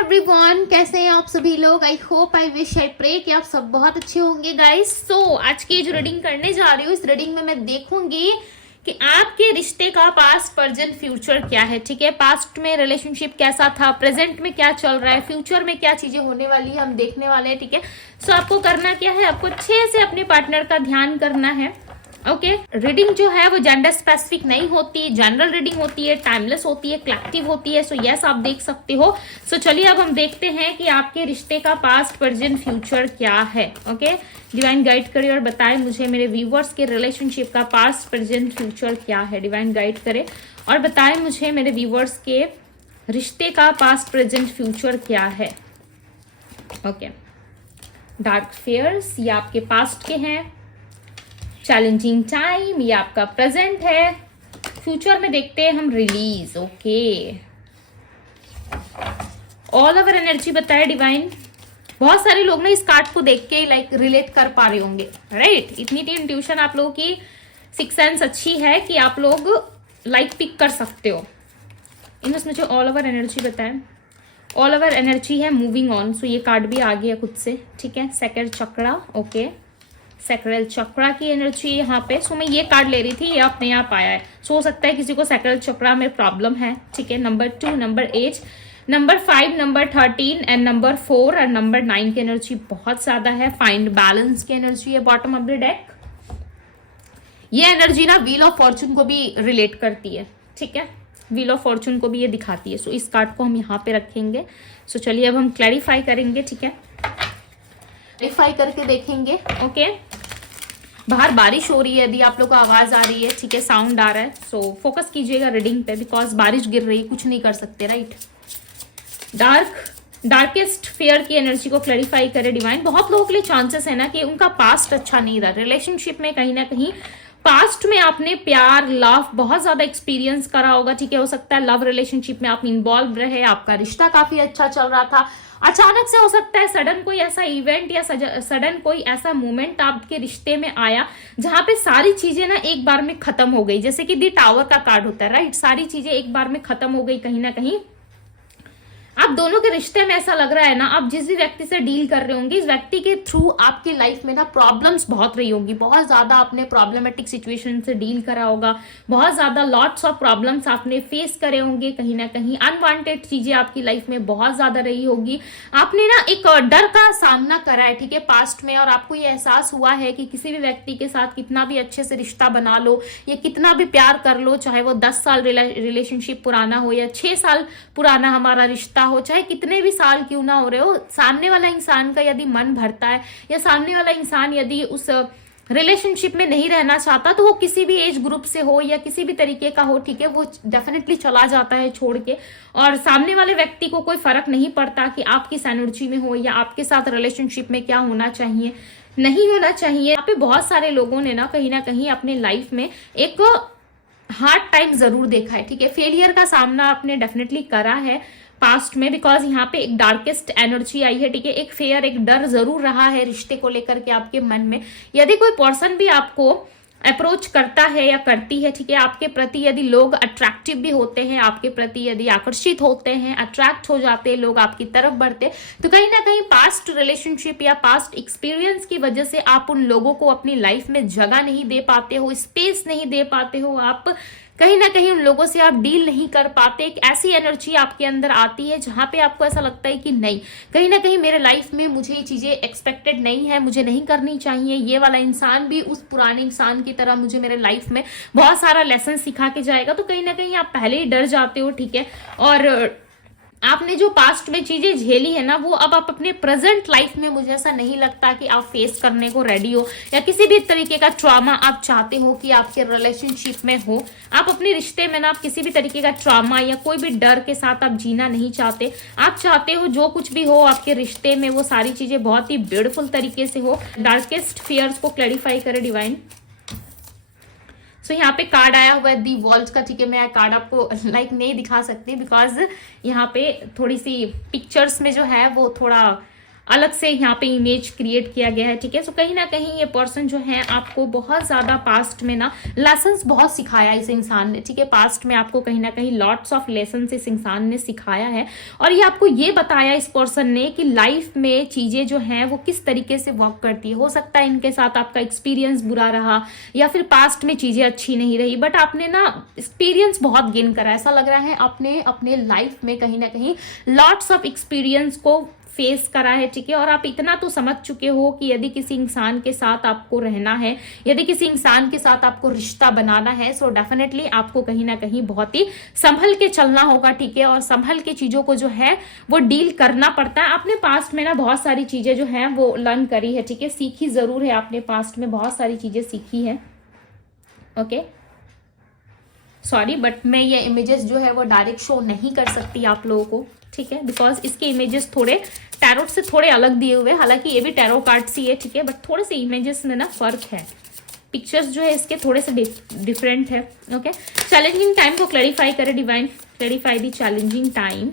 Everyone, कैसे हैं आप सभी लोग। I hope, I wish, I pray कि आप सब बहुत अच्छे होंगे गाइस। सो आज की जो रीडिंग करने जा रही हूँ, इस रीडिंग में मैं देखूंगी कि आपके रिश्ते का पास्ट, प्रेजेंट, फ्यूचर क्या है। ठीक है, पास्ट में रिलेशनशिप कैसा था, प्रेजेंट में क्या चल रहा है, फ्यूचर में क्या चीजें होने वाली है, हम देखने वाले हैं। ठीक है, सो आपको करना क्या है, आपको अच्छे से अपने पार्टनर का ध्यान करना है। ओके, रीडिंग जो है वो जेंडर स्पेसिफिक नहीं होती, जनरल रीडिंग होती है, टाइमलेस होती है, कलेक्टिव होती है। सो यस, आप देख सकते हो। सो चलिए अब हम देखते हैं कि आपके रिश्ते का पास्ट, प्रेजेंट, फ्यूचर क्या है। ओके, डिवाइन गाइड करे और बताए मुझे मेरे व्यूवर्स के रिलेशनशिप का पास्ट, प्रेजेंट, फ्यूचर क्या है। डिवाइन गाइड करे और बताए मुझे मेरे व्यूवर्स के रिश्ते का पास्ट, प्रेजेंट, फ्यूचर क्या है। ओके, डार्क फेयर्स ये आपके पास्ट के हैं, चैलेंजिंग टाइम ये आपका प्रेजेंट है, फ्यूचर में देखते हैं हम release. Okay, all over energy बताए डिवाइन। बहुत सारे लोग ना इस कार्ड को देख के लाइक रिलेट कर पा रहे होंगे, राइट। इतनी इंट्यूशन आप लोगों की, सिक्स सेंस अच्छी है कि आप लोग लाइक पिक कर सकते हो। इनमें मुझे ऑल ओवर एनर्जी बताए। ऑल ओवर एनर्जी है मूविंग ऑन। सो ये कार्ड भी आ गया खुद से। ठीक है, सेकंड चक्रा। ओके, सैक्रल चक्रा की एनर्जी यहाँ पे। सो मैं ये कार्ड ले रही थी, ये अपने आप आया है। सो हो सकता है किसी को सैक्रल चक्रा में प्रॉब्लम है। ठीक है, number 2, number 8, number 5, number 13 and number 4 और नंबर 9 की एनर्जी बहुत ज्यादा है। फाइंड बैलेंस की एनर्जी है बॉटम ऑफ द डेक। ये एनर्जी ना व्हील ऑफ फॉर्चून को भी रिलेट करती है। ठीक है, व्हील ऑफ फॉर्चून को भी ये दिखाती है। सो इस कार्ड को हम यहाँ पे रखेंगे। सो चलिए अब हम क्लैरिफाई करेंगे। ठीक है, क्लैरिफाई करके देखेंगे। ओके, बाहर बारिश हो रही है, यदि आप लोग को आवाज आ रही है, ठीक है, साउंड आ रहा है, सो फोकस कीजिएगा रीडिंग पे, बिकॉज बारिश गिर रही है, कुछ नहीं कर सकते, राइट। डार्केस्ट फेयर की एनर्जी को क्लैरिफाई करे डिवाइन। बहुत लोगों के लिए चांसेस है ना कि उनका पास्ट अच्छा नहीं रहा रिलेशनशिप में, कहीं ना कहीं पास्ट में आपने प्यार, लव बहुत ज्यादा एक्सपीरियंस करा होगा। ठीक है, हो सकता है लव रिलेशनशिप में आप इन्वॉल्व रहे, आपका रिश्ता काफी अच्छा चल रहा था, अचानक से हो सकता है सडन कोई ऐसा इवेंट या सडन कोई ऐसा मोमेंट आपके रिश्ते में आया जहां पे सारी चीजें ना एक बार में खत्म हो गई। जैसे कि दी टावर का कार्ड होता है, राइट। सारी चीजें एक बार में खत्म हो गई। कहीं ना कहीं आप दोनों के रिश्ते में ऐसा लग रहा है ना, आप जिस भी व्यक्ति से डील कर रहे होंगे, इस व्यक्ति के थ्रू आपकी लाइफ में ना प्रॉब्लम्स बहुत रही होंगी। बहुत ज्यादा आपने प्रॉब्लमेटिक सिचुएशन से डील करा होगा, बहुत ज्यादा लॉट्स ऑफ प्रॉब्लम्स आपने फेस करे होंगे। कहीं ना कहीं अनवांटेड चीजें आपकी लाइफ में बहुत ज्यादा रही होगी। आपने ना एक डर का सामना करा है, ठीक है, पास्ट में, और आपको ये एहसास हुआ है कि किसी भी व्यक्ति के साथ कितना भी अच्छे से रिश्ता बना लो या कितना भी प्यार कर लो, चाहे वो 10 साल रिलेशनशिप पुराना हो या 6 साल पुराना हमारा रिश्ता हो, चाहे कितने भी साल क्यों ना हो रहे हो, सामने वाला इंसान का यदि मन भरता है या सामने वाला इंसान यदि उस रिलेशनशिप में नहीं रहना चाहता, तो वो किसी भी एज ग्रुप से हो या किसी भी तरीके का हो, ठीक है, वो डेफिनेटली चला जाता है छोड़ के। और सामने वाले व्यक्ति को कोई फर्क नहीं पड़ता कि आप किस एनर्जी में हो या आपके साथ रिलेशनशिप में क्या होना चाहिए, नहीं होना चाहिए। यहाँ पे बहुत सारे लोगों ने ना कहीं अपने लाइफ में एक हार्ड टाइम जरूर देखा है। ठीक है, फेलियर का सामना आपने डेफिनेटली करा है पास्ट में, बिकॉज यहाँ पे एक डार्केस्ट एनर्जी आई है। ठीक है, एक फेयर, एक डर जरूर रहा है रिश्ते को लेकर के आपके मन में। यदि कोई पर्सन भी आपको अप्रोच करता है या करती है, ठीक है, आपके प्रति यदि लोग अट्रैक्टिव भी होते हैं, आपके प्रति यदि आकर्षित होते हैं, अट्रैक्ट हो जाते हैं लोग, आपकी तरफ बढ़ते, तो कहीं ना कहीं पास्ट रिलेशनशिप या पास्ट एक्सपीरियंस की वजह से आप उन लोगों को अपनी लाइफ में जगह नहीं दे पाते हो, स्पेस नहीं दे पाते हो, आप कहीं ना कहीं उन लोगों से आप डील नहीं कर पाते। एक ऐसी एनर्जी आपके अंदर आती है जहां पे आपको ऐसा लगता है कि नहीं, कहीं ना कहीं मेरे लाइफ में मुझे ये चीजें एक्सपेक्टेड नहीं है, मुझे नहीं करनी चाहिए। ये वाला इंसान भी उस पुराने इंसान की तरह मुझे मेरे लाइफ में बहुत सारा लेसन सिखा के जाएगा। तो कहीं ना कहीं आप पहले ही डर जाते हो। ठीक है, और आपने जो पास्ट में चीजें झेली है ना, वो अब आप अपने प्रेजेंट लाइफ में, मुझे ऐसा नहीं लगता कि आप फेस करने को रेडी हो, या किसी भी तरीके का ट्रॉमा आप चाहते हो कि आपके रिलेशनशिप में हो। आप अपने रिश्ते में ना आप किसी भी तरीके का ट्रॉमा या कोई भी डर के साथ आप जीना नहीं चाहते। आप चाहते हो जो कुछ भी हो आपके रिश्ते में, वो सारी चीजें बहुत ही ब्यूटीफुल तरीके से हो। डार्केस्ट फियर्स को क्लैरिफाई करे डिवाइन। सो यहाँ पे कार्ड आया हुआ है दी वॉल्स का। ठीक है, मैं कार्ड आपको लाइक नहीं दिखा सकती बिकॉज यहाँ पे थोड़ी सी पिक्चर्स में जो है वो थोड़ा अलग से यहाँ पे इमेज क्रिएट किया गया है, ठीक है। सो कहीं ना कहीं ये पर्सन जो है आपको बहुत ज्यादा पास्ट में ना लेसन्स बहुत सिखाया इस इंसान ने, ठीक है। पास्ट में आपको कहीं ना कहीं लॉट्स ऑफ लेसन्स इस इंसान ने सिखाया है, और ये आपको ये बताया इस पर्सन ने कि लाइफ में चीजें जो हैं वो किस तरीके से वर्क करती है। हो सकता है इनके साथ आपका एक्सपीरियंस बुरा रहा या फिर पास्ट में चीजें अच्छी नहीं रही, बट आपने ना एक्सपीरियंस बहुत गेन करा। ऐसा लग रहा है आपने अपने लाइफ में कहीं ना कहीं लॉट्स ऑफ एक्सपीरियंस को फेस करा है, ठीक है। और आप इतना तो समझ चुके हो कि यदि किसी इंसान के साथ आपको रहना है, यदि किसी इंसान के साथ आपको रिश्ता बनाना है, सो डेफिनेटली आपको कहीं ना कहीं बहुत ही संभल के चलना होगा, ठीक है। और संभल के चीजों को जो है वो डील करना पड़ता है। आपने पास्ट में ना बहुत सारी चीजें जो है वो लर्न करी है, ठीक है, सीखी जरूर है आपने, पास्ट में बहुत सारी चीजें सीखी है। ओके, सॉरी बट मैं ये इमेजेस जो है वो डायरेक्ट शो नहीं कर सकती आप लोगों को, ठीक है, बिकॉज इसके इमेजेस थोड़े टैरोट से थोड़े अलग दिए हुए, हालांकि ये भी टैरो कार्ड्स ही है, ठीक है, बट थोड़े से इमेजेस में ना फर्क है। पिक्चर्स जो है इसके थोड़े से डिफरेंट है। ओके, चैलेंजिंग टाइम को क्लैरिफाई करे डिवाइन, क्लैरिफाई दी चैलेंजिंग टाइम।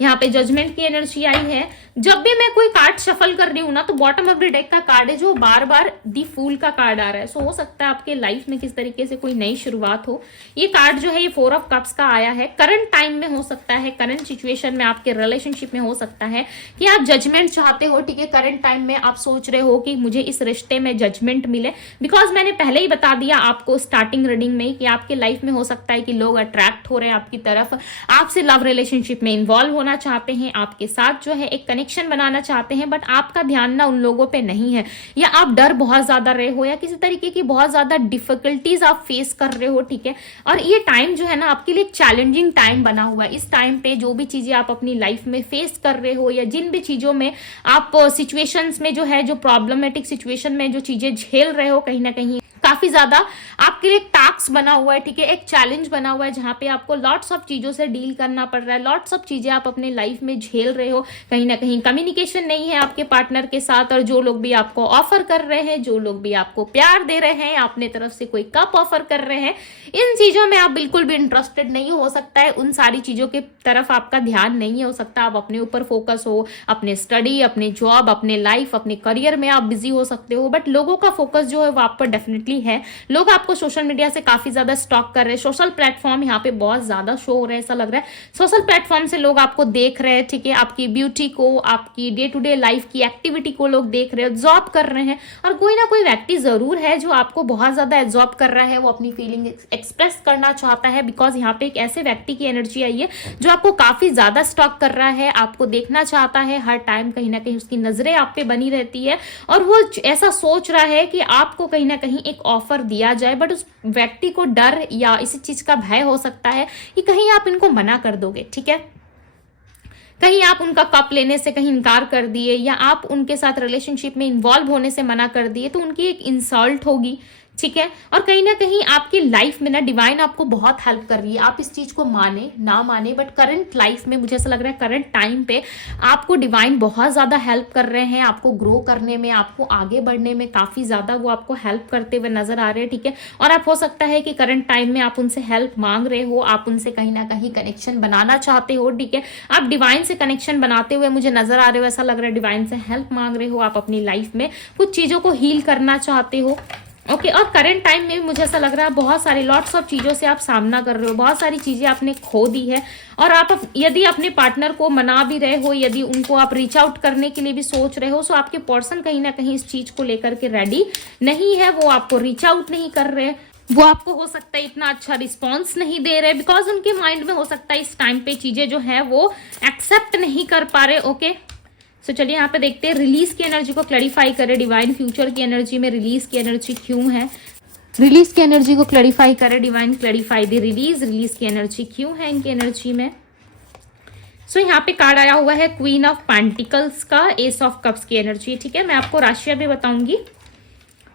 यहाँ पे जजमेंट की एनर्जी आई है। जब भी मैं कोई कार्ड शफल कर रही हूँ ना, तो बॉटम ऑफ द डेक का कार्ड है जो बार बार दी फूल का कार्ड आ रहा है। सो हो सकता है आपके लाइफ में किस तरीके से कोई नई शुरुआत हो। ये कार्ड जो है ये 4 ऑफ कप्स का आया है। करंट टाइम में हो सकता है, करंट सिचुएशन में, आपके रिलेशनशिप में हो सकता है कि आप जजमेंट चाहते हो, ठीक है। करंट टाइम में आप सोच रहे हो कि मुझे इस रिश्ते में जजमेंट मिले, बिकॉज मैंने पहले ही बता दिया आपको स्टार्टिंग रीडिंग में कि आपके लाइफ में हो सकता है कि लोग अट्रैक्ट हो रहे हैं आपकी तरफ, आपसे लव रिलेशनशिप में इन्वॉल्व होना चाहते हैं, आपके साथ जो है एक कनेक्शन बनाना चाहते हैं, बट आपका ध्यान ना उन लोगों पे नहीं है, या आप डर बहुत ज्यादा रहे हो, या किसी तरीके की बहुत ज्यादा डिफिकल्टीज आप फेस कर रहे हो, ठीक है। और ये टाइम जो है ना आपके लिए एक चैलेंजिंग टाइम बना हुआ है। इस टाइम पे जो भी चीजें आप अपनी लाइफ में फेस कर रहे हो, या जिन भी चीजों में आप सिचुएशंस में जो है, जो प्रॉब्लमेटिक सिचुएशन में जो चीजें झेल रहे हो, कहीं ना कहीं काफी ज्यादा आपके लिए टास्क बना हुआ है, ठीक है, एक चैलेंज बना हुआ है, जहां पे आपको लॉट्स ऑफ चीजों से डील करना पड़ रहा है, लॉट्स ऑफ चीजें आप अपने लाइफ में झेल रहे हो। कहीं ना कहीं कम्युनिकेशन नहीं है आपके पार्टनर के साथ, और जो लोग भी आपको ऑफर कर रहे हैं, जो लोग भी आपको प्यार दे रहे हैं, अपने तरफ से कोई कप ऑफर कर रहे हैं, इन चीजों में आप बिल्कुल भी इंटरेस्टेड नहीं हो सकता है। उन सारी चीजों के तरफ आपका ध्यान नहीं हो सकता। आप अपने ऊपर फोकस हो, अपने स्टडी, अपने जॉब, अपने लाइफ, अपने करियर में आप बिजी हो सकते हो, बट लोगों का फोकस जो है वो आप पर डेफिनेटली है। लोग आपको सोशल मीडिया से काफी ज्यादा स्टॉक कर रहे हैं। सोशल प्लेटफॉर्म यहाँ पे बहुत ज्यादा शो हो रहा है, ऐसा लग रहा है सोशल प्लेटफॉर्म से लोग आपको देख रहे हैं, ठीक है, आपकी ब्यूटी को, आपकी डे टू डे लाइफ की एक्टिविटी को लोग देख रहे हैं, एब्जॉर्ब कर रहे हैं। और कोई ना कोई व्यक्ति जरूर है जो आपको बहुत ज्यादा एब्जॉर्ब कर रहा है, वो अपनी फीलिंग एक्सप्रेस करना चाहता है, बिकॉज यहाँ पे एक ऐसे व्यक्ति की एनर्जी आई है जो आपको काफी ज्यादा स्टॉक कर रहा है, आपको देखना चाहता है हर टाइम, कहीं ना कहीं उसकी नजरें आप पे बनी रहती है, और वो ऐसा सोच रहा है कि आपको कहीं ना कहीं एक ऑफर दिया जाए, बट उस व्यक्ति को डर या इसी चीज का भय हो सकता है कि कहीं आप इनको मना कर दोगे, ठीक है, कहीं आप उनका कप लेने से कहीं इनकार कर दिए, या आप उनके साथ रिलेशनशिप में इन्वॉल्व होने से मना कर दिए, तो उनकी एक इंसल्ट होगी, ठीक है। और कहीं ना कहीं आपकी लाइफ में ना डिवाइन आपको बहुत हेल्प कर रही है। आप इस चीज को माने ना माने, बट करंट लाइफ में मुझे ऐसा लग रहा है, करंट टाइम पे आपको डिवाइन बहुत ज्यादा हेल्प कर रहे हैं, आपको ग्रो करने में, आपको आगे बढ़ने में काफी ज्यादा वो आपको हेल्प करते हुए नजर आ रहे हैं, ठीक है। और आप हो सकता है कि करंट टाइम में आप उनसे हेल्प मांग रहे हो, आप उनसे कहीं ना कहीं कनेक्शन बनाना चाहते हो, ठीक है, आप डिवाइन से कनेक्शन बनाते हुए मुझे नजर आ रहे हो। ऐसा लग रहा है डिवाइन से हेल्प मांग रहे हो, आप अपनी लाइफ में कुछ चीजों को हील करना चाहते हो, ओके। और करंट टाइम में मुझे ऐसा लग रहा है बहुत सारे लॉट्स ऑफ चीजों से आप सामना कर रहे हो, बहुत सारी चीजें आपने खो दी है, और आप यदि अपने पार्टनर को मना भी रहे हो, यदि उनको आप रीच आउट करने के लिए भी सोच रहे हो, सो आपके पर्सन कहीं ना कहीं इस चीज को लेकर के रेडी नहीं है, वो आपको रीच आउट नहीं कर रहे, वो आपको हो सकता है इतना अच्छा रिस्पॉन्स नहीं दे रहे, बिकॉज उनके माइंड में हो सकता है इस टाइम पे चीजें जो है वो एक्सेप्ट नहीं कर पा रहे, ओके। सो चलिए यहाँ पे देखते हैं रिलीज की एनर्जी को क्लैरिफाई करे डिवाइन। फ्यूचर की एनर्जी में रिलीज की एनर्जी क्यों है, रिलीज की एनर्जी को क्लैरिफाई करे डिवाइन, क्लैरिफाई दी रिलीज, रिलीज की एनर्जी क्यों है इनकी एनर्जी में। सो यहाँ पे कार्ड आया हुआ है क्वीन ऑफ पेंटिकल्स का, एस ऑफ कप्स की एनर्जी, ठीक है। मैं आपको राशियां भी बताऊंगी।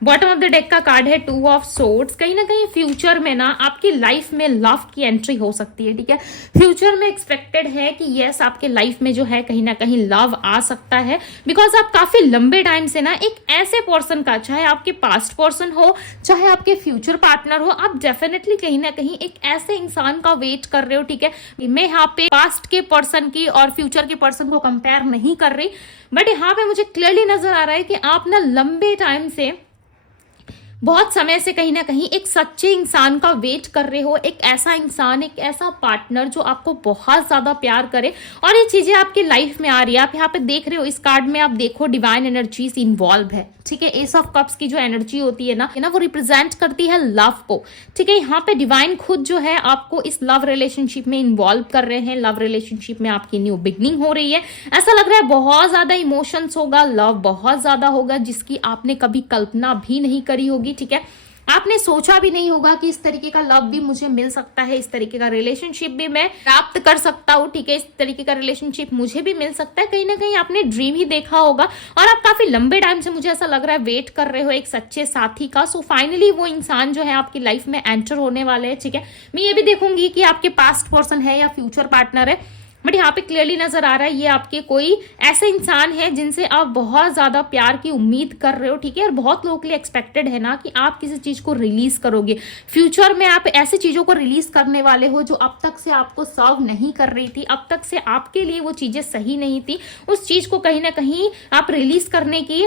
बॉटम ऑफ द डेक का कार्ड है 2 ऑफ सोर्ड्स। कहीं ना कहीं फ्यूचर में ना आपकी लाइफ में लव की एंट्री हो सकती है, ठीक है। फ्यूचर में एक्सपेक्टेड है कि यस आपके लाइफ में जो है कहीं ना कहीं लव आ सकता है, बिकॉज आप काफी लंबे टाइम से ना एक ऐसे पर्सन का, चाहे आपके पास्ट पर्सन हो चाहे आपके फ्यूचर पार्टनर हो, आप डेफिनेटली कहीं ना कहीं एक ऐसे इंसान का वेट कर रहे हो, ठीक है। मैं यहाँ पे पास्ट के पर्सन की और फ्यूचर के पर्सन को कंपेयर नहीं कर रही, बट यहाँ पे मुझे क्लियरली नजर आ रहा है कि आप ना लंबे टाइम से, बहुत समय से कहीं ना कहीं एक सच्चे इंसान का वेट कर रहे हो, एक ऐसा इंसान, एक ऐसा पार्टनर जो आपको बहुत ज्यादा प्यार करे, और ये चीजें आपकी लाइफ में आ रही है। आप यहाँ पे देख रहे हो, इस कार्ड में आप देखो डिवाइन एनर्जीज इन्वॉल्व है, ठीक है। एस ऑफ कप्स की जो एनर्जी होती है ना वो रिप्रेजेंट करती है लव को, ठीक है। यहाँ पे डिवाइन खुद जो है आपको इस लव रिलेशनशिप में इन्वॉल्व कर रहे हैं, लव रिलेशनशिप में आपकी न्यू बिगनिंग हो रही है। ऐसा लग रहा है बहुत ज्यादा इमोशंस होगा, लव बहुत ज्यादा होगा, जिसकी आपने कभी कल्पना भी नहीं करी होगी, ठीक है। आपने सोचा भी नहीं होगा कि इस तरीके का लव भी मुझे मिल सकता है, इस तरीके का रिलेशनशिप भी मैं प्राप्त कर सकता हूँ, ठीक है। इस तरीके का रिलेशनशिप मुझे भी मिल सकता है। कहीं ना कहीं आपने ड्रीम ही देखा होगा और आप काफी लंबे टाइम से, मुझे ऐसा लग रहा है, वेट कर रहे हो एक सच्चे साथी का। सो फाइनली वो इंसान जो है आपकी लाइफ में एंटर होने वाले हैं, ठीक है। मैं ये भी देखूंगी कि आपके पास्ट पर्सन है या फ्यूचर पार्टनर है, बट यहाँ पे क्लियरली नजर आ रहा है ये आपके कोई ऐसे इंसान है जिनसे आप बहुत ज्यादा प्यार की उम्मीद कर रहे हो, ठीक है। और बहुत लोगों के लिए एक्सपेक्टेड है ना कि आप किसी चीज को रिलीज करोगे फ्यूचर में, आप ऐसी चीजों को रिलीज करने वाले हो जो अब तक से आपको सर्व नहीं कर रही थी, अब तक से आपके लिए वो चीजें सही नहीं थी, उस चीज को कहीं ना कहीं आप रिलीज करने की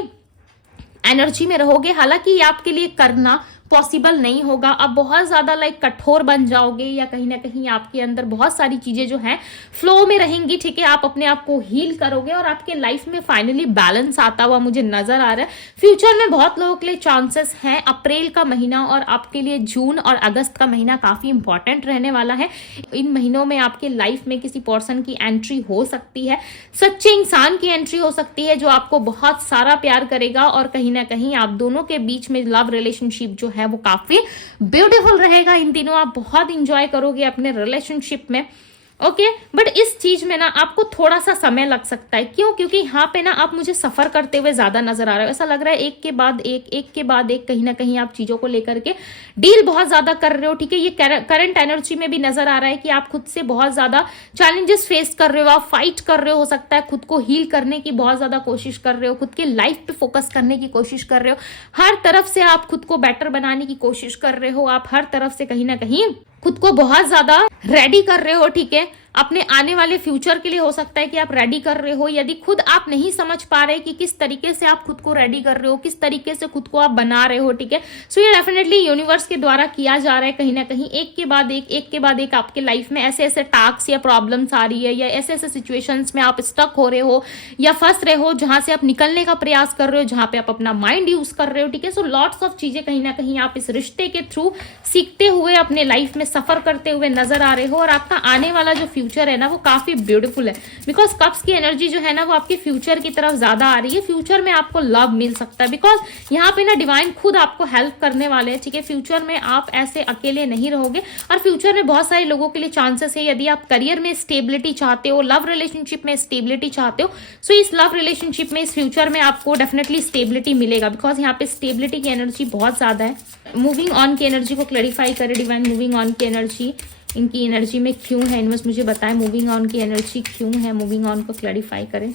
एनर्जी में रहोगे। हालांकि ये आपके लिए करना पॉसिबल नहीं होगा, आप बहुत ज्यादा कठोर बन जाओगे, या कहीं ना कहीं आपके अंदर बहुत सारी चीजें जो है फ्लो में रहेंगी, ठीक है। आप अपने आप को हील करोगे और आपके लाइफ में फाइनली बैलेंस आता हुआ मुझे नजर आ रहा है। फ्यूचर में बहुत लोगों के लिए चांसेस हैं, अप्रैल का महीना और आपके लिए जून और अगस्त का महीना काफी इंपॉर्टेंट रहने वाला है। इन महीनों में आपके लाइफ में किसी पर्सन की एंट्री हो सकती है, सच्चे इंसान की एंट्री हो सकती है जो आपको बहुत सारा प्यार करेगा, और कहीं ना कहीं आप दोनों के बीच में लव रिलेशनशिप जो है वो काफी ब्यूटीफुल रहेगा। इन दिनों आप बहुत इंजॉय करोगे अपने रिलेशनशिप में, ओके। बट इस चीज में ना आपको थोड़ा सा समय लग सकता है, क्यों? क्योंकि यहाँ पे ना आप मुझे सफर करते हुए ज्यादा नजर आ रहे हो। ऐसा लग रहा है एक के बाद एक कहीं ना कहीं आप चीजों को लेकर के डील बहुत ज्यादा कर रहे हो, ठीक है। ये करंट एनर्जी में भी नजर आ रहा है कि आप खुद से बहुत ज्यादा चैलेंजेस फेस कर रहे हो, आप फाइट कर रहे हो सकता है, खुद को हील करने की बहुत ज्यादा कोशिश कर रहे हो, खुद की लाइफ पे फोकस करने की कोशिश कर रहे हो, हर तरफ से आप खुद को बेटर बनाने की कोशिश कर रहे हो, आप हर तरफ से कहीं ना कहीं खुद को बहुत ज्यादा रेडी कर रहे हो, ठीक है। अपने आने वाले फ्यूचर के लिए हो सकता है कि आप रेडी कर रहे हो। यदि खुद आप नहीं समझ पा रहे कि किस तरीके से आप खुद को रेडी कर रहे हो, किस तरीके से खुद को आप बना रहे हो, ठीक है। सो ये डेफिनेटली यूनिवर्स के द्वारा किया जा रहा है। कहीं ना कहीं एक के बाद एक आपके लाइफ में ऐसे ऐसे टास्क या प्रॉब्लम्स आ रही है, या ऐसे ऐसे सिचुएशंस में आप स्टक हो रहे हो या फंस रहे हो, जहां से आप निकलने का प्रयास कर रहे हो, जहां पे आप अपना माइंड यूज कर रहे हो, ठीक है। सो लॉट्स ऑफ चीजें कहीं ना कहीं आप इस रिश्ते के थ्रू सीखते हुए अपने लाइफ में सफर करते हुए नजर आ रहे हो, और आपका आने वाला जो फ्यूचर है ना वो काफी ब्यूटीफुल है, बिकॉज कप्स की एनर्जी जो है ना वो आपके फ्यूचर की तरफ ज्यादा आ रही है। फ्यूचर में आपको लव मिल सकता है, बिकॉज यहाँ पे ना डिवाइन खुद आपको हेल्प करने वाले हैं, ठीक है। फ्यूचर में आप ऐसे अकेले नहीं रहोगे, और फ्यूचर में बहुत सारे लोगों के लिए चांसेस है, यदि आप करियर में स्टेबिलिटी चाहते हो, लव रिलेशनशिप में स्टेबिलिटी चाहते हो, सो इस लव रिलेशनशिप में इस फ्यूचर में आपको डेफिनेटली स्टेबिलिटी मिलेगा, बिकॉज यहाँ पे स्टेबिलिटी की एनर्जी बहुत ज्यादा है। मूविंग ऑन की एनर्जी को क्लैरिफाई करे डिवाइन, मूविंग ऑन की एनर्जी इनकी एनर्जी में क्यों है, यूनिवर्स मुझे बताएं मूविंग ऑन की एनर्जी क्यों है, मूविंग ऑन को क्लैरिफाई करें।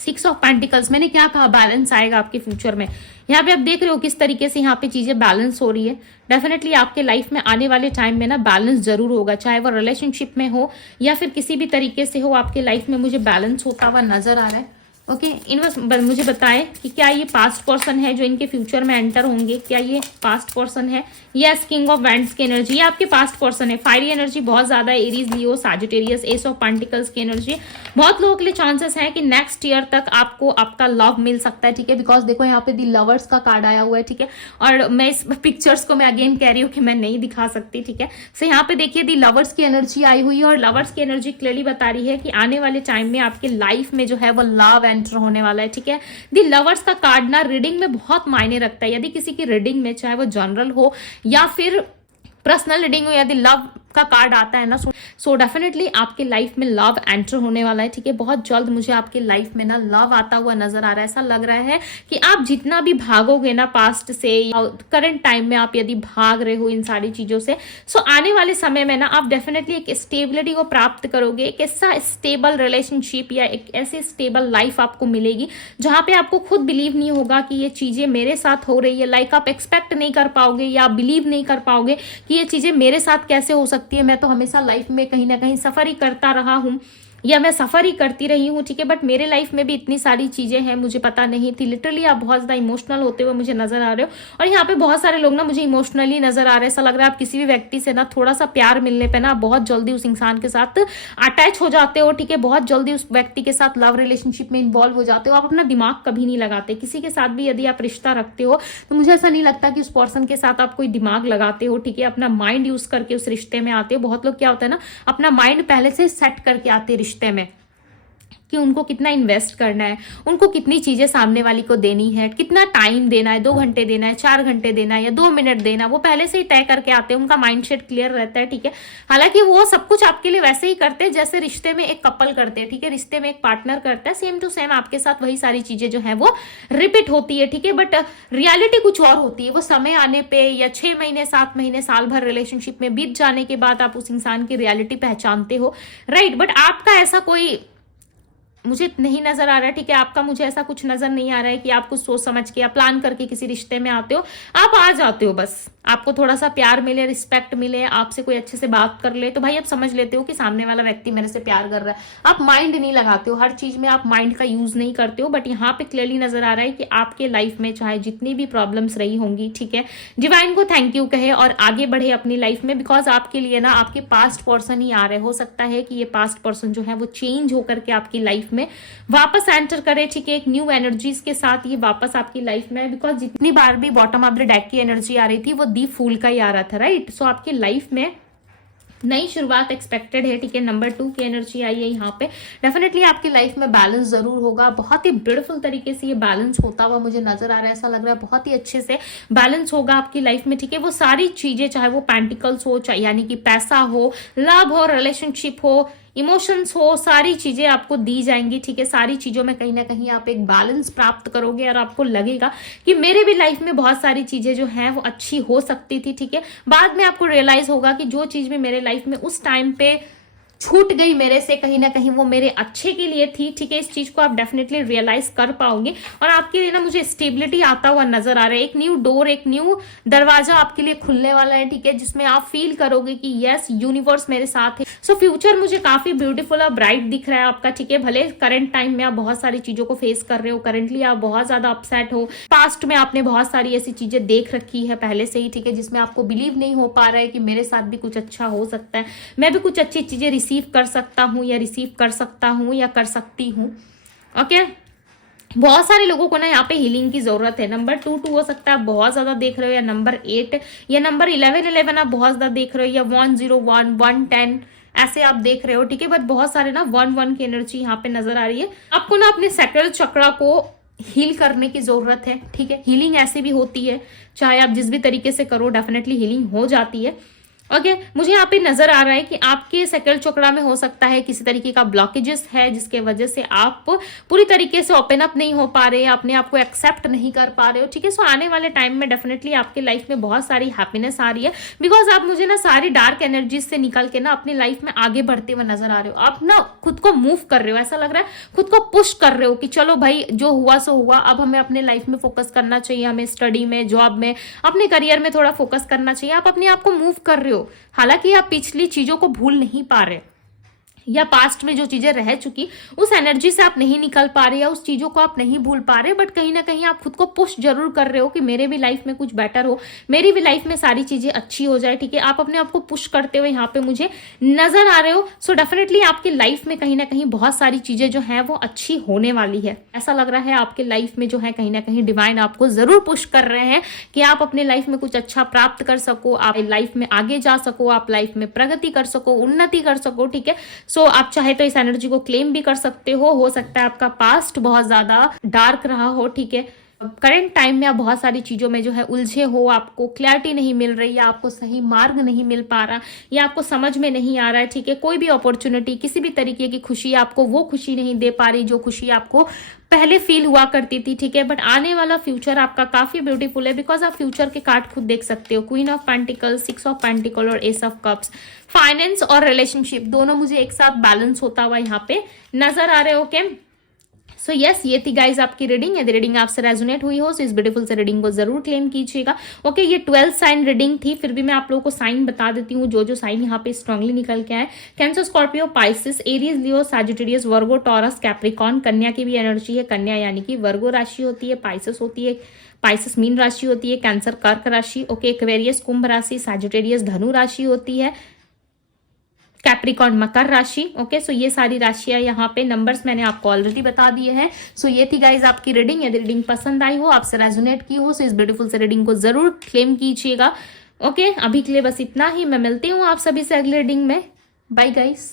6 ऑफ पेंटिकल्स, मैंने क्या कहा, बैलेंस आएगा आपके फ्यूचर में। यहाँ पे आप देख रहे हो किस तरीके से यहाँ पे चीजें बैलेंस हो रही है। डेफिनेटली आपके लाइफ में आने वाले टाइम में ना बैलेंस जरूर होगा, चाहे वो रिलेशनशिप में हो या फिर किसी भी तरीके से हो, आपके लाइफ में मुझे बैलेंस होता हुआ नजर आ रहा है, ओके। यूनिवर्स मुझे बताएं कि क्या ये पास्ट पर्सन है जो इनके फ्यूचर में एंटर होंगे, क्या ये पास्ट पर्सन है? यस, किंग ऑफ वैंड्स की एनर्जी, ये आपके पास्ट पर्सन है। फायरी एनर्जी बहुत ज्यादा है, Aries, Leo, Sagittarius, S of pentacles की एनर्जी। बहुत लोगों के लिए चांसेस है कि नेक्स्ट ईयर तक आपको आपका लव मिल सकता है, ठीक है। बिकॉज देखो यहाँ पे दी लवर्स का कार्ड आया हुआ है, ठीक है। और मैं इस पिक्चर्स को मैं अगेन कह रही हूँ कि मैं नहीं दिखा सकती, ठीक है। सो यहाँ पे देखिए दी लवर्स की एनर्जी आई हुई है, और लवर्स की एनर्जी क्लियरली बता रही है कि आने वाले टाइम में आपके लाइफ में जो है वो लव एंटर होने वाला है, ठीक है। दी लवर्स का कार्ड ना रीडिंग में बहुत मायने रखता है। यदि किसी की रीडिंग में, चाहे वो जनरल हो या फिर पर्सनल रीडिंग हो, यदि लव का कार्ड आता है ना, सो डेफिनेटली आपके लाइफ में लव एंटर होने वाला है, ठीक है। बहुत जल्द मुझे आपकी लाइफ में ना लव आता हुआ नजर आ रहा है। ऐसा लग रहा है कि आप जितना भी भागोगे ना पास्ट से, करंट टाइम में आप यदि भाग रहे हो इन सारी चीजों से, सो आने वाले समय में ना आप डेफिनेटली एक स्टेबिलिटी को प्राप्त करोगे। एक ऐसा स्टेबल रिलेशनशिप या एक ऐसी स्टेबल लाइफ आपको मिलेगी जहां पे आपको खुद बिलीव नहीं होगा कि ये चीजें मेरे साथ हो रही है। लाइक आप एक्सपेक्ट नहीं कर पाओगे या बिलीव नहीं कर पाओगे कि ये चीजें मेरे साथ कैसे हो सकती है। मैं तो हमेशा लाइफ में कहीं ना कहीं सफर ही करता रहा हूं या मैं सफर ही करती रही हूँ, ठीक है, बट मेरे लाइफ में भी इतनी सारी चीजें हैं, मुझे पता नहीं थी। लिटरली आप बहुत ज्यादा इमोशनल होते हुए मुझे नजर आ रहे हो, और यहाँ पे बहुत सारे लोग ना मुझे इमोशनली नजर आ रहे हैं। ऐसा लग रहा है आप किसी भी व्यक्ति से ना थोड़ा सा प्यार मिलने पे ना बहुत जल्दी उस इंसान के साथ अटैच हो जाते हो, ठीक है, बहुत जल्दी उस व्यक्ति के साथ लव रिलेशनशिप में इन्वॉल्व हो जाते हो। आप अपना दिमाग कभी नहीं लगाते। किसी के साथ भी यदि आप रिश्ता रखते हो तो मुझे ऐसा नहीं लगता कि उस पर्सन के साथ आप कोई दिमाग लगाते हो, ठीक है, अपना माइंड यूज करके उस रिश्ते में आते हो। बहुत लोग क्या होता है ना, अपना माइंड पहले से सेट करके आते हैं रिश्ते में कि उनको कितना इन्वेस्ट करना है, उनको कितनी चीजें सामने वाली को देनी है, कितना टाइम देना है, 2 घंटे देना है, 4 घंटे देना है या 2 मिनट देना, वो पहले से ही तय करके आते हैं। उनका माइंडसेट क्लियर रहता है, ठीक है। हालांकि वो सब कुछ आपके लिए वैसे ही करते हैं जैसे रिश्ते में एक कपल करते हैं, ठीक है, रिश्ते में एक पार्टनर करता है, सेम टू सेम आपके साथ वही सारी चीजें जो है वो रिपीट होती है, ठीक है। बट रियलिटी कुछ और होती है। वो समय आने पे या 6 महीने 7 महीने साल भर रिलेशनशिप में बीत जाने के बाद आप उस इंसान की रियलिटी पहचानते हो, राइट। बट आपका ऐसा कोई मुझे नहीं नजर आ रहा है, ठीक है, आपका मुझे ऐसा कुछ नजर नहीं आ रहा है कि आप कुछ सोच समझ के या प्लान करके किसी रिश्ते में आते हो। आप आ जाते हो, बस आपको थोड़ा सा प्यार मिले, रिस्पेक्ट मिले, आपसे कोई अच्छे से बात कर ले तो भाई आप समझ लेते हो कि सामने वाला व्यक्ति मेरे से प्यार कर रहा है। आप माइंड नहीं लगाते हो, हर चीज में आप माइंड का यूज नहीं करते हो। बट यहाँ पे क्लियरली नजर आ रहा है कि आपके लाइफ में चाहे जितनी भी प्रॉब्लम्स रही होंगी, ठीक है, डिवाइन को थैंक यू कहे और आगे बढ़े अपनी लाइफ में। बिकॉज आपके लिए ना आपके पास्ट पर्सन ही आ रहे। हो सकता है कि ये पास्ट पर्सन जो है वो चेंज होकर के आपकी लाइफ में वापस एंटर करे, ठीक है, एक न्यू एनर्जीज के साथ ये वापस आपकी लाइफ में। बिकॉज जितनी बार भी बॉटम ऑफ द डेक की एनर्जी आ रही थी वो दी फूल का ही आ रहा था, राइट। सो आपकी लाइफ में नई शुरुआत एक्सपेक्टेड है, ठीक है। नंबर 2 की एनर्जी आई है यहाँ पे। डेफिनेटली आपकी लाइफ में बैलेंस जरूर होगा। बहुत ही ब्यूटीफुल तरीके से ये बैलेंस होता हुआ मुझे नजर आ रहा है। ऐसा लग रहा है बहुत ही अच्छे से बैलेंस होगा आपकी लाइफ में, ठीक है। वो सारी चीजें, चाहे वो पेंटिकल्स हो, चाहे यानी कि पैसा हो, लव हो, रिलेशनशिप हो, इमोशंस हो, सारी चीजें आपको दी जाएंगी, ठीक है। सारी चीजों में कहीं ना कहीं आप एक बैलेंस प्राप्त करोगे और आपको लगेगा कि मेरे भी लाइफ में बहुत सारी चीजें जो हैं वो अच्छी हो सकती थी, ठीक है। बाद में आपको रियलाइज होगा कि जो चीज भी मेरे लाइफ में उस टाइम पे छूट गई मेरे से, कहीं ना कहीं वो मेरे अच्छे के लिए थी, ठीक है। इस चीज को आप डेफिनेटली रियलाइज कर पाओगे और आपके लिए ना मुझे स्टेबिलिटी आता हुआ नजर आ रहा है। एक न्यू डोर, एक न्यू दरवाजा आपके लिए खुलने वाला है, ठीक है, जिसमें आप फील करोगे कि यस यूनिवर्स मेरे साथ है। सो फ्यूचर मुझे काफी ब्यूटीफुल और ब्राइट दिख रहा है आपका, ठीक है। भले करंट टाइम में आप बहुत सारी चीजों को फेस कर रहे हो, करंटली आप बहुत ज्यादा अपसेट हो, पास्ट में आपने बहुत सारी ऐसी चीजें देख रखी है पहले से ही, ठीक है, जिसमें आपको बिलीव नहीं हो पा रहा है कि मेरे साथ भी कुछ अच्छा हो सकता है, मैं भी कुछ अच्छी चीजें रिसीव कर सकता हूं या रिसीव कर सकता हूं या कर सकती हूं, ओके। बहुत सारे लोगों को ना यहाँ पे हीलिंग की जरूरत है। नंबर 2 हो सकता है आप बहुत ज्यादा देख रहे हो, या नंबर 8 या नंबर 11 आप बहुत ज्यादा देख रहे हो, या 101 110 ऐसे आप देख रहे हो, ठीक है। बट बहुत सारे ना 1 की एनर्जी यहाँ पे नजर आ रही है। आपको ना अपने सैक्रल चक्रा को हील करने की जरूरत है, ठीक है। हीलिंग ऐसी भी होती है, चाहे आप जिस भी तरीके से करो, डेफिनेटली हीलिंग हो जाती है, ओके। मुझे यहाँ पे नजर आ रहा है कि आपके सैक्रल चक्रा में हो सकता है किसी तरीके का ब्लॉकेजेस है, जिसके वजह से आप पूरी तरीके से ओपन अप नहीं हो पा रहे, अपने आप को एक्सेप्ट नहीं कर पा रहे हो, ठीक है। सो आने वाले टाइम में डेफिनेटली आपके लाइफ में बहुत सारी हैप्पीनेस आ रही है। बिकॉज आप मुझे ना सारी डार्क एनर्जीज से निकल के ना अपनी लाइफ में आगे बढ़ते हुए नजर आ रहे हो। आप ना खुद को मूव कर रहे हो, ऐसा लग रहा है खुद को पुश कर रहे हो कि चलो भाई जो हुआ सो हुआ, अब हमें अपने लाइफ में फोकस करना चाहिए, हमें स्टडी में, जॉब में, अपने करियर में थोड़ा फोकस करना चाहिए। आप अपने आप को मूव कर रहे हो। हालांकि आप पिछली चीजों को भूल नहीं पा रहे, या पास्ट में जो चीजें रह चुकी उस एनर्जी से आप नहीं निकल पा रहे, या उस चीजों को आप नहीं भूल पा रहे, बट कहीं ना कहीं आप खुद को पुश जरूर कर रहे हो कि मेरे भी लाइफ में कुछ बेटर हो, मेरी भी लाइफ में सारी चीजें अच्छी हो जाए, ठीक है। आप अपने आप को पुश करते हुए यहाँ पे मुझे नजर आ रहे हो। सो डेफिनेटली आपकी लाइफ में कहीं ना कहीं बहुत सारी चीजें जो है वो अच्छी होने वाली है। ऐसा लग रहा है आपके लाइफ में जो है कहीं ना कहीं डिवाइन आपको जरूर पुश कर रहे हैं कि आप अपने लाइफ में कुछ अच्छा प्राप्त कर सको, आप लाइफ में आगे जा सको, आप लाइफ में प्रगति कर सको, उन्नति कर सको, ठीक है। सो आप चाहे तो इस एनर्जी को क्लेम भी कर सकते हो सकता है आपका पास्ट बहुत ज्यादा डार्क रहा हो, ठीक है, करंट टाइम में आप बहुत सारी चीज़ों में जो है उलझे हो, आपको क्लैरिटी नहीं मिल रही है, आपको सही मार्ग नहीं मिल पा रहा या आपको समझ में नहीं आ रहा है, ठीक है। कोई भी अपॉर्चुनिटी, किसी भी तरीके की खुशी आपको वो खुशी नहीं दे पा रही जो खुशी आपको पहले फील हुआ करती थी, ठीक है। बट आने वाला फ्यूचर आपका काफ़ी ब्यूटीफुल है, बिकॉज आप फ्यूचर के कार्ड खुद देख सकते हो। Queen of pentacle, 6 of pentacle और एस ऑफ कप्स। फाइनेंस और रिलेशनशिप दोनों मुझे एक साथ बैलेंस होता हुआ यहाँ पे नजर आ रहे हो, ओके। सो यस, ये थी गाइज आपकी रीडिंग। यदि रीडिंग आपसे रेजोनेट हुई हो तो इस ब्यूटीफुल से रीडिंग को जरूर क्लेम कीजिएगा, ओके। ये 12 साइन रीडिंग थी, फिर भी मैं आप लोगों को साइन बता देती हूँ जो साइन यहाँ पे स्ट्रांगली निकल के आए। कैंसर, स्कॉर्पियो, पाइसिस, एरीज, लियो, सैजिटेरियस, वर्गो, टॉरस, कैप्रिकॉर्न। कन्या की भी एनर्जी है, कन्या यानी कि वर्गो राशि होती है, पाइसिस होती है, पाइसिस मीन राशि होती है, कैंसर कर्क राशि, ओके। एक्वेरियस कुंभ राशि, सैजिटेरियस धनु राशि होती है, कैप्रिकॉर्न मकर राशि, ओके। सो ये सारी राशियां यहाँ पे नंबर्स मैंने आपको ऑलरेडी बता दिए हैं। सो ये थी गाइज आपकी रीडिंग। यदि रीडिंग पसंद आई हो, आपसे रेजोनेट की हो, सो इस ब्यूटीफुल से रीडिंग को जरूर क्लेम कीजिएगा, ओके। अभी के लिए बस इतना ही। मैं मिलती हूँ आप सभी से अगले रीडिंग में। Bye guys.